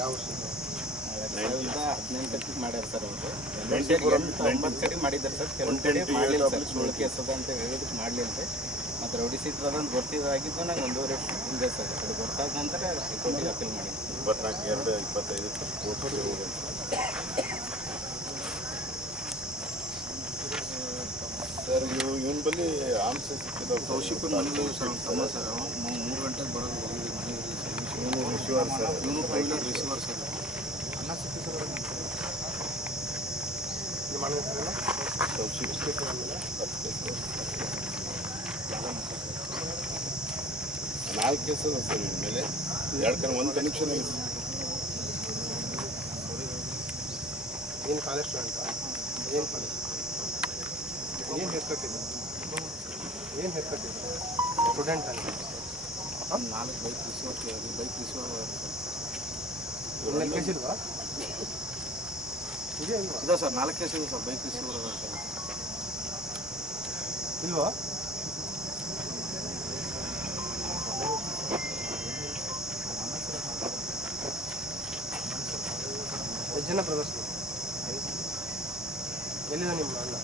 ಯಾವ ವರ್ಷದ 2018 ಮಾಡ್ಯಾರ ಸರ್ ಅವರು 9 ಕಡೆ ಮಾಡಿದ್ದಾರೆ ಸರ್. ಕೆಲವೊಂದು ಕಡೆ ಮಾಡಲಿಲ್ಲ ಸರ್, ಸುಳ್ಳು ಕೇಸ್ ಅದ ಅಂತ ಹೇಳಿದಕ್ಕೆ ಮಾಡಲಿಲ್ಲ ರೀ. ಮತ್ತು ರೌಡಿ ಸೀಟರ್ ಅದಂತ ಗೊತ್ತಿದ್ದಾಗಿದ್ದು ನಂಗೆ 1.5 ವರ್ಷ ಹಿಂದೆ ಸರ್. ಅದು ಗೊತ್ತಾದ ನಂತರ ಹೈಕೋರ್ಟಿಗೆ ಅಪೀಲ್ ಮಾಡಿ 24/2/25 ಕೋರ್ಟ್ಗೆ ಹೋಗಿ ಸರ್. ಇವನ ಬಳಿ ಆಮ್ಸ್ ಸಿಕ್ಕಿದ ಕೌಶಿಕ್ ಮನೆಗೆ ಸರ್ ಅವ್ನು ತಮ್ಮ ಸರ್. 3 ಗಂಟೆಗೆ ಬರೋದು ಹೋಗಿದ್ವಿ ಮನೆಗೆ ಸರ್. ಇವನು ರಿಸೀವರ್ ಸರ್. ಇವನು ಪೈಲರ್ ರಿಸೀವರ್ ಸರ್. ಅನ್ನ ಸಿಕ್ಕಿ ಸರ್ ಇದು ಮಾಡಿದ್ರಲ್ಲ ಕೌಶಿಕ್ ಆಮೇಲೆ 4 ಕೇಸ್ ಅದ ಸರ್. ಇವ್ರ ಮೇಲೆ 2 ಕಡೆ 1 ಕನೆಕ್ಷನ್ ಇದೆ ಸರ್. ಏನು ಕಾಲೇಜ್ ಸ್ಟೂಡೆಂಟಾ? ಏನು ಕಾಲೇಜ್? ಏನು ಹೇರ್ ಕಟ್ಟಿದ್ದು? ಏನು ಹೇರ್ ಕಟ್ಟಿದ್ದು? ಸ್ಟೂಡೆಂಟ್ ಅಂತ 4 ಬೈಕ್ ರಿಸೀವರ್ ಸರ್. ಕೇಸ್ ಇಲ್ವಾ? ಇದೆ ಸರ್. 4 ಕೇಸ್ ಇದೆ ಸರ್. ಬೈಕ್ ರಿಸೀವರ್ ಅದ ಸರ್. ಇಲ್ವಾ? ಎಷ್ಟು ಜನ ಪ್ರದರ್ಶನ? ಎಲ್ಲಿದೆ ನಿಮ್ಮ ಅಣ್ಣ?